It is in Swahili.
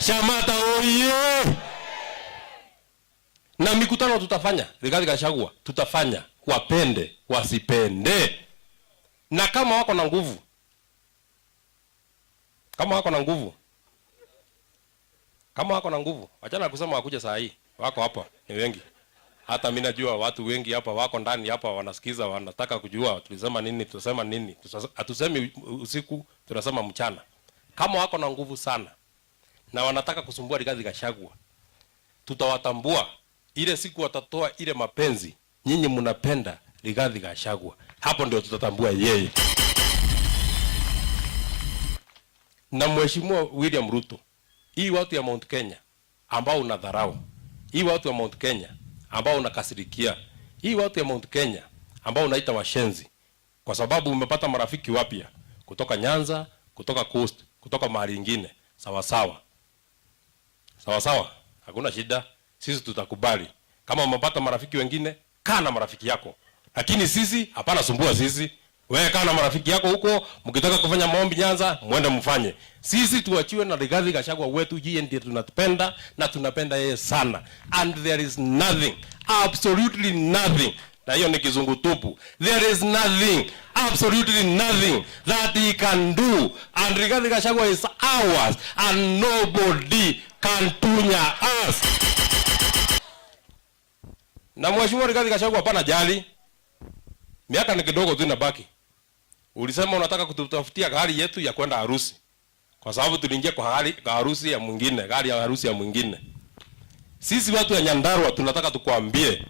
Shamata oye! Na mikutano tutafanya, Rigathi Gachagua tutafanya, wapende wasipende. Na kama wako na nguvu, kama wako na nguvu, achana kusema wakuja saa hii. Wako hapa ni wengi. Hata mimi najua watu wengi hapa wako ndani hapa wanasikiza, wanataka kujua tulisema nini, tutasema nini. Hatusemi usiku, tunasema mchana. Kama wako na nguvu sana na wanataka kusumbua Rigathi Gachagua, tutawatambua ile siku watatoa ile mapenzi. Nyinyi mnapenda Rigathi Gachagua, hapo ndio tutatambua yeye. Na Mheshimiwa William Ruto, hii watu ya Mount Kenya ambao unadharau, hii watu ya Mount Kenya ambao unakasirikia, hii watu ya Mount Kenya ambao unaita washenzi, kwa sababu umepata marafiki wapya kutoka Nyanza, kutoka Coast, kutoka mahali nyingine, sawa sawa, hakuna shida, sisi tutakubali. Kama umepata marafiki wengine, kaa na marafiki yako, lakini sisi hapana, sumbua sisi. Wewe kaa na marafiki yako huko, mkitaka kufanya maombi Nyanza, muende mfanye. Sisi tuachiwe na Rigathi Gachagua wetu, yeye ndiye tunatupenda na tunapenda yeye sana. And there is nothing, absolutely nothing. Na hiyo ni kizungu tupu. There is nothing, absolutely nothing that he can do. And Rigathi Gachagua is ours and nobody can tunya us. Na Mheshimiwa Rigathi Gachagua hapana jali. Miaka ni kidogo tu inabaki. Ulisema unataka kututafutia gari yetu ya kwenda harusi. Kwa sababu tuliingia kwa harusi ya mwingine, gari ya harusi ya mwingine. Sisi watu ya Nyandarua tunataka tukuambie